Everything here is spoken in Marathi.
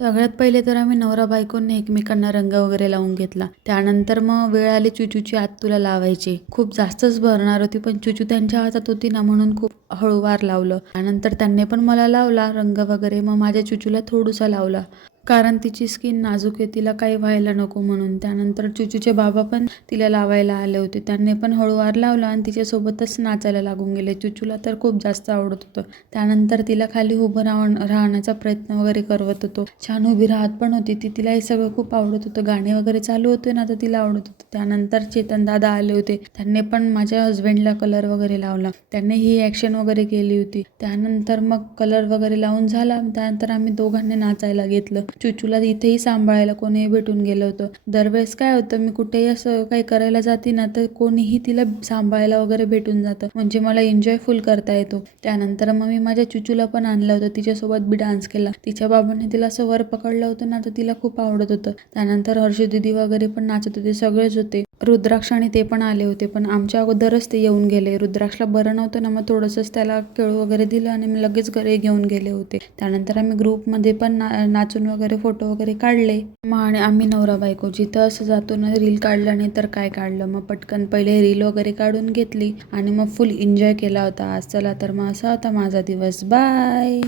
सगळ्यात पहिले तर आम्ही नवरा बायकोने एकमेकांना रंग वगैरे लावून घेतला. त्यानंतर मग वेळ आली चुचूची आत तुला लावायची. खूप जास्तच भरणार होती पण चुचू त्यांच्या हातात होती ना म्हणून खूप हळूवार लावलं. त्यानंतर त्यांनी पण मला लावला रंग वगैरे. मग माझ्या चुचूला थोडंसं लावला कारण तिची स्किन नाजूक आहे, तिला काही व्हायला नको म्हणून. त्यानंतर चुचूचे बाबा पण तिला लावायला आले होते. त्यांनी पण हळूवार लावला आणि तिच्यासोबतच नाचायला लागून गेले. चुचूला तर खूप जास्त आवडत होतं. त्यानंतर तिला खाली उभं राहण्याचा प्रयत्न वगैरे करवत होतो. छान उभी राहत पण होती ती. तिला हे सगळं खूप आवडत होतं. गाणे वगैरे चालू होते ना तर तिला आवडत होतं. त्यानंतर चेतन दादा आले होते. त्यांनी पण माझ्या हस्बंडला कलर वगैरे लावला. त्यांनी ही ॲक्शन वगैरे केली होती. त्यानंतर मग कलर वगैरे लावून झाला. त्यानंतर आम्ही दोघांनी नाचायला घेतलं. चुचूला इथेही सांभाळायला कोणीही भेटून गेलं होतं. दरवेळेस काय होतं, मी कुठेही असं काही करायला जाते ना तर कोणीही तिला सांभाळायला वगैरे भेटून जातं, म्हणजे मला एन्जॉय फुल करता येतो. त्यानंतर मग मी माझ्या चुचूला पण आणलं होतं. तिच्यासोबत बी डान्स केला. तिच्या बाबांनी तिला असं वर पकडलं होतं ना तर तिला खूप आवडत होतं. त्यानंतर हर्षू दीदी वगैरे पण नाचत होते. सगळेच होते. रुद्राक्ष आणि ते पण आले होते. पण आमच्या अगोदरच ते येऊन गेले. रुद्राक्षला बरं नव्हतं ना, मग थोडंसंच त्याला केळू वगैरे दिलं आणि मी लगेच घरी घेऊन गेले होते. त्यानंतर आम्ही ग्रुपमध्ये पण नाचून वगैरे फोटो वगैरे काढले. मग आणि आम्ही नवरा बायको जिथं असं जातो ना, रील काढलं नाही तर काय काढलं. मग पटकन पहिले रील वगैरे काढून घेतली आणि मग फुल एन्जॉय केला होता आज. चला तर मग असा होता माझा दिवस. बाय.